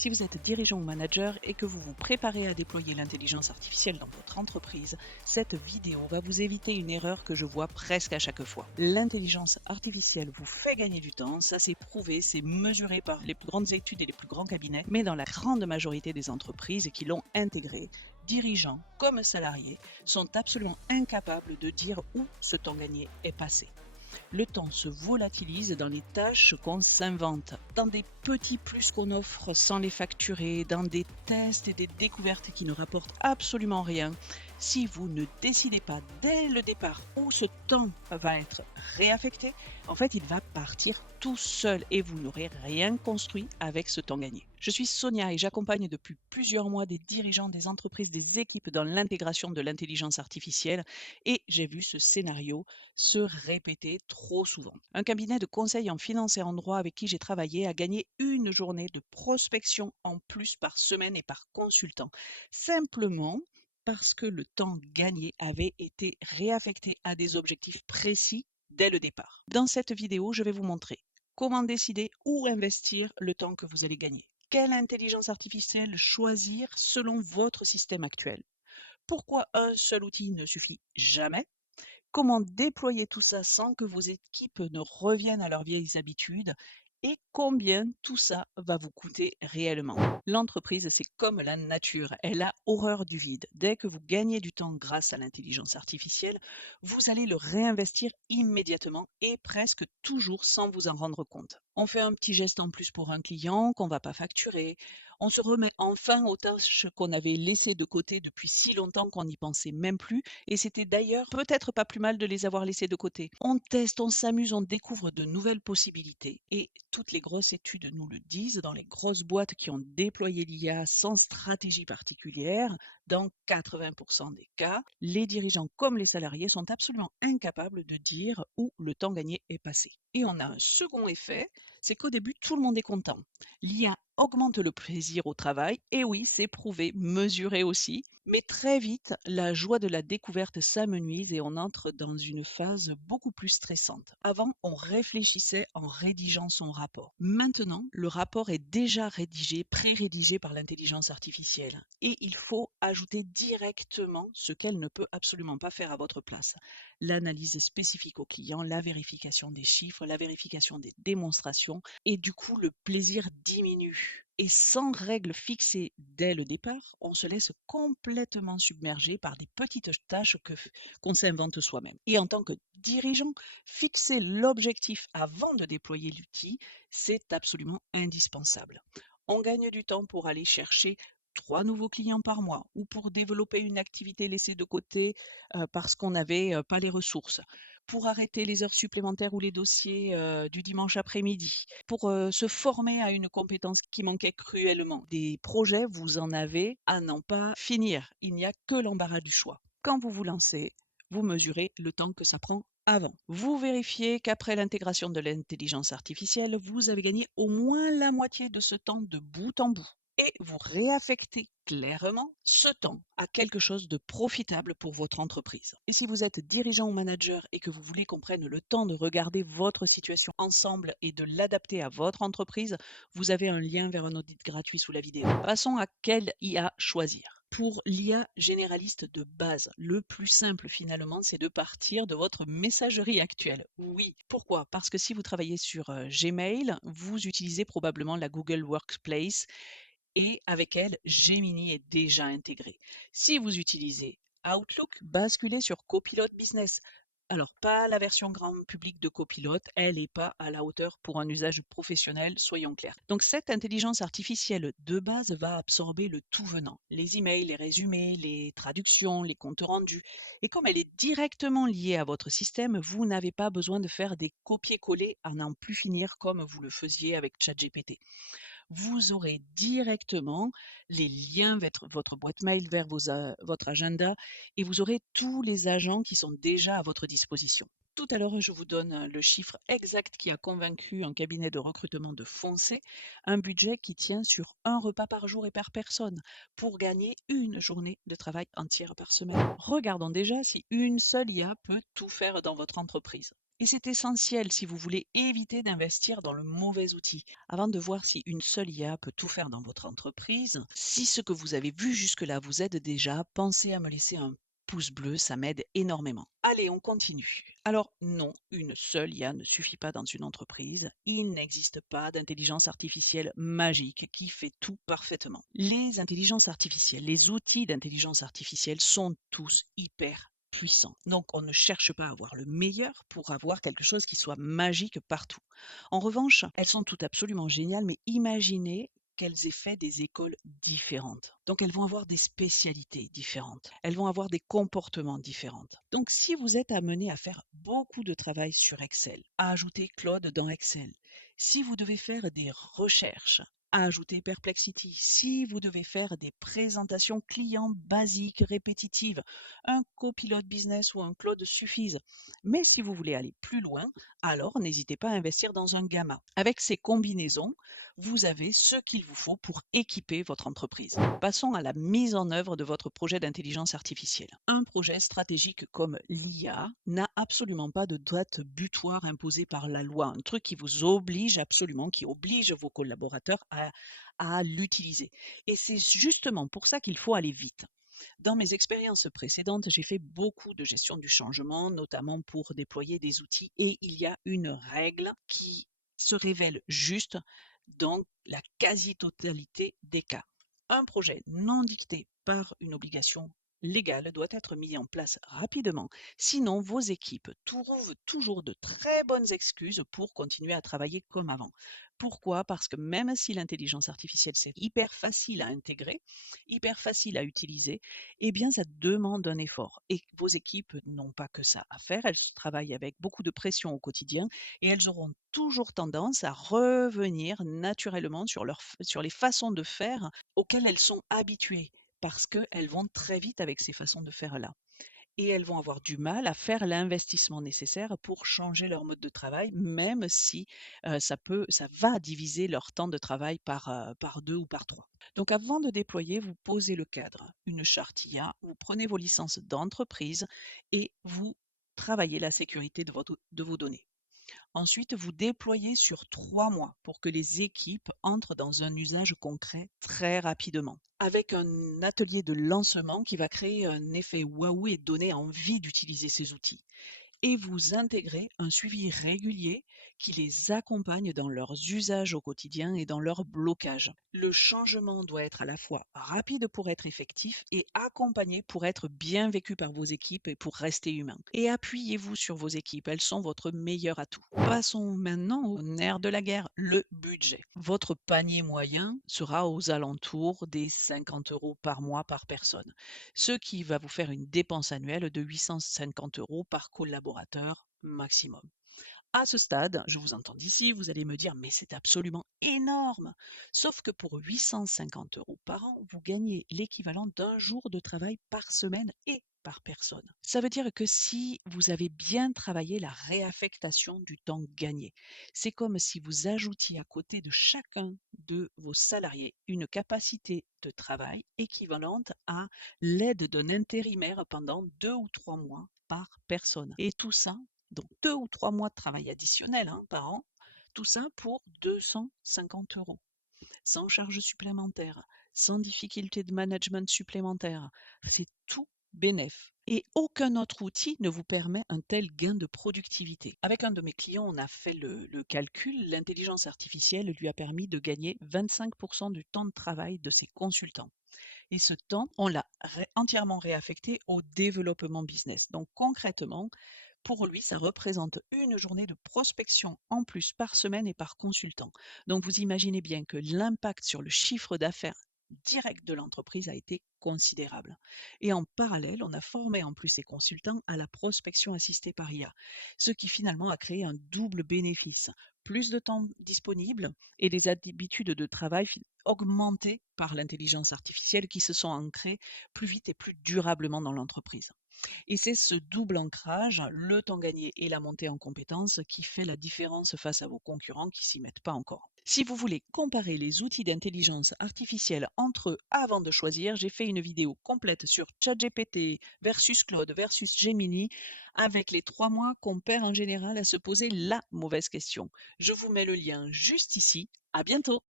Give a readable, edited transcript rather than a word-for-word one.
Si vous êtes dirigeant ou manager et que vous vous préparez à déployer l'intelligence artificielle dans votre entreprise, cette vidéo va vous éviter une erreur que je vois presque à chaque fois. L'intelligence artificielle vous fait gagner du temps, ça c'est prouvé, c'est mesuré par les plus grandes études et les plus grands cabinets, mais dans la grande majorité des entreprises qui l'ont intégrée, dirigeants comme salariés sont absolument incapables de dire où ce temps gagné est passé. Le temps se volatilise dans les tâches qu'on s'invente, dans des petits plus qu'on offre sans les facturer, dans des tests et des découvertes qui ne rapportent absolument rien. Si vous ne décidez pas dès le départ où ce temps va être réaffecté, en fait, il va partir tout seul et vous n'aurez rien construit avec ce temps gagné. Je suis Sonia et j'accompagne depuis plusieurs mois des dirigeants des entreprises, des équipes dans l'intégration de l'intelligence artificielle et j'ai vu ce scénario se répéter trop souvent. Un cabinet de conseil en finance et en droit avec qui j'ai travaillé a gagné une journée de prospection en plus par semaine et par consultant, simplement parce que le temps gagné avait été réaffecté à des objectifs précis dès le départ. Dans cette vidéo, je vais vous montrer comment décider où investir le temps que vous allez gagner. Quelle intelligence artificielle choisir selon votre système actuel? Pourquoi un seul outil ne suffit jamais? Comment déployer tout ça sans que vos équipes ne reviennent à leurs vieilles habitudes? Et combien tout ça va vous coûter réellement? L'entreprise, c'est comme la nature, elle a horreur du vide. Dès que vous gagnez du temps grâce à l'intelligence artificielle, vous allez le réinvestir immédiatement et presque toujours sans vous en rendre compte. On fait un petit geste en plus pour un client qu'on ne va pas facturer. On se remet enfin aux tâches qu'on avait laissées de côté depuis si longtemps qu'on n'y pensait même plus. Et c'était d'ailleurs peut-être pas plus mal de les avoir laissés de côté. On teste, on s'amuse, on découvre de nouvelles possibilités. Et toutes les grosses études nous le disent, dans les grosses boîtes qui ont déployé l'IA sans stratégie particulière, dans 80% des cas, les dirigeants comme les salariés sont absolument incapables de dire où le temps gagné est passé. Et on a un second effet, c'est qu'au début, tout le monde est content. L'IA augmente le plaisir au travail, et oui, c'est prouvé, mesuré aussi, mais très vite, la joie de la découverte s'amenuise et on entre dans une phase beaucoup plus stressante. Avant, on réfléchissait en rédigeant son rapport. Maintenant, le rapport est déjà rédigé, pré-rédigé par l'intelligence artificielle, et il faut ajouter directement ce qu'elle ne peut absolument pas faire à votre place. L'analyse spécifique au client, la vérification des chiffres, la vérification des démonstrations, et du coup, le plaisir diminue. Et sans règles fixées dès le départ, on se laisse complètement submerger par des petites tâches qu'on s'invente soi-même. Et en tant que dirigeant, fixer l'objectif avant de déployer l'outil, c'est absolument indispensable. On gagne du temps pour aller chercher 3 nouveaux clients par mois ou pour développer une activité laissée de côté parce qu'on n'avait pas les ressources, pour arrêter les heures supplémentaires ou les dossiers du dimanche après-midi, pour se former à une compétence qui manquait cruellement. Des projets, vous en avez à n'en pas finir. Il n'y a que l'embarras du choix. Quand vous vous lancez, vous mesurez le temps que ça prend avant. Vous vérifiez qu'après l'intégration de l'intelligence artificielle, vous avez gagné au moins la moitié de ce temps de bout en bout. Et vous réaffectez clairement ce temps à quelque chose de profitable pour votre entreprise. Et si vous êtes dirigeant ou manager et que vous voulez qu'on prenne le temps de regarder votre situation ensemble et de l'adapter à votre entreprise, vous avez un lien vers un audit gratuit sous la vidéo. Passons à quelle IA choisir. Pour l'IA généraliste de base, le plus simple finalement, c'est de partir de votre messagerie actuelle. Oui, pourquoi? Parce que si vous travaillez sur Gmail, vous utilisez probablement la Google Workspace et avec elle, Gemini est déjà intégré. Si vous utilisez Outlook, basculez sur Copilot Business. Alors, pas la version grand public de Copilot, elle n'est pas à la hauteur pour un usage professionnel, soyons clairs. Donc, cette intelligence artificielle de base va absorber le tout venant, les emails, les résumés, les traductions, les comptes rendus. Et comme elle est directement liée à votre système, vous n'avez pas besoin de faire des copier-coller à n'en plus finir comme vous le faisiez avec ChatGPT. Vous aurez directement les liens vers votre boîte mail, vers votre agenda et vous aurez tous les agents qui sont déjà à votre disposition. Tout à l'heure, je vous donne le chiffre exact qui a convaincu un cabinet de recrutement de foncer, un budget qui tient sur un repas par jour et par personne pour gagner une journée de travail entière par semaine. Regardons déjà si une seule IA peut tout faire dans votre entreprise. Et c'est essentiel si vous voulez éviter d'investir dans le mauvais outil. Avant de voir si une seule IA peut tout faire dans votre entreprise, si ce que vous avez vu jusque-là vous aide déjà, pensez à me laisser un pouce bleu, ça m'aide énormément. Allez, on continue. Alors non, une seule IA ne suffit pas dans une entreprise. Il n'existe pas d'intelligence artificielle magique qui fait tout parfaitement. Les intelligences artificielles, les outils d'intelligence artificielle sont tous hyper puissants. Donc on ne cherche pas à avoir le meilleur pour avoir quelque chose qui soit magique partout. En revanche, elles sont toutes absolument géniales, mais imaginez qu'elles aient fait des écoles différentes. Donc elles vont avoir des spécialités différentes. Elles vont avoir des comportements différents. Donc si vous êtes amené à faire beaucoup de travail sur Excel, à ajouter Claude dans Excel, si vous devez faire des recherches, à ajouter Perplexity, si vous devez faire des présentations clients basiques, répétitives, un copilote business ou un Claude suffisent. Mais si vous voulez aller plus loin, alors n'hésitez pas à investir dans un Gamma. Avec ces combinaisons, vous avez ce qu'il vous faut pour équiper votre entreprise. Passons à la mise en œuvre de votre projet d'intelligence artificielle. Un projet stratégique comme l'IA n'a absolument pas de date butoir imposée par la loi, un truc qui vous oblige absolument, qui oblige vos collaborateurs à l'utiliser. Et c'est justement pour ça qu'il faut aller vite. Dans mes expériences précédentes, j'ai fait beaucoup de gestion du changement, notamment pour déployer des outils, et il y a une règle qui se révèle juste dans la quasi-totalité des cas. Un projet non dicté par une obligation légale doit être mis en place rapidement, sinon vos équipes trouvent toujours de très bonnes excuses pour continuer à travailler comme avant. Pourquoi? Parce que même si l'intelligence artificielle, c'est hyper facile à intégrer, hyper facile à utiliser, eh bien, ça demande un effort. Et vos équipes n'ont pas que ça à faire. Elles travaillent avec beaucoup de pression au quotidien et elles auront toujours tendance à revenir naturellement sur les façons de faire auxquelles elles sont habituées parce qu'elles vont très vite avec ces façons de faire-là. Et elles vont avoir du mal à faire l'investissement nécessaire pour changer leur mode de travail, même si ça va diviser leur temps de travail par 2 ou par 3. Donc avant de déployer, vous posez le cadre, une charte IA, vous prenez vos licences d'entreprise et vous travaillez la sécurité de vos données. Ensuite, vous déployez sur 3 mois pour que les équipes entrent dans un usage concret très rapidement. Avec un atelier de lancement qui va créer un effet waouh et donner envie d'utiliser ces outils. Et vous intégrez un suivi régulier qui les accompagne dans leurs usages au quotidien et dans leurs blocages. Le changement doit être à la fois rapide pour être effectif et accompagné pour être bien vécu par vos équipes et pour rester humain. Et appuyez-vous sur vos équipes, elles sont votre meilleur atout. Passons maintenant au nerf de la guerre, le budget. Votre panier moyen sera aux alentours des 50 euros par mois par personne, ce qui va vous faire une dépense annuelle de 850 euros par collaborateur maximum. À ce stade, je vous entends d'ici, vous allez me dire, mais c'est absolument énorme. Sauf que pour 850 euros par an, vous gagnez l'équivalent d'un jour de travail par semaine et par personne. Ça veut dire que si vous avez bien travaillé la réaffectation du temps gagné, c'est comme si vous ajoutiez à côté de chacun de vos salariés une capacité de travail équivalente à l'aide d'un intérimaire pendant 2 ou 3 mois par personne. Et tout ça, donc 2 ou 3 mois de travail additionnel par an, tout ça pour 250 euros, sans charge supplémentaire, sans difficulté de management supplémentaire. C'est tout bénef. Et aucun autre outil ne vous permet un tel gain de productivité. Avec un de mes clients, on a fait le calcul. L'intelligence artificielle lui a permis de gagner 25% du temps de travail de ses consultants. Et ce temps, on l'a entièrement réaffecté au développement business. Donc concrètement, pour lui, ça représente une journée de prospection en plus par semaine et par consultant. Donc vous imaginez bien que l'impact sur le chiffre d'affaires direct de l'entreprise a été considérable. Et en parallèle, on a formé en plus ces consultants à la prospection assistée par IA, ce qui finalement a créé un double bénéfice. Plus de temps disponible et des habitudes de travail augmentées par l'intelligence artificielle qui se sont ancrées plus vite et plus durablement dans l'entreprise. Et c'est ce double ancrage, le temps gagné et la montée en compétences, qui fait la différence face à vos concurrents qui s'y mettent pas encore. Si vous voulez comparer les outils d'intelligence artificielle entre eux avant de choisir, j'ai fait une vidéo complète sur ChatGPT versus Claude versus Gemini avec les 3 mois qu'on perd en général à se poser la mauvaise question. Je vous mets le lien juste ici. À bientôt!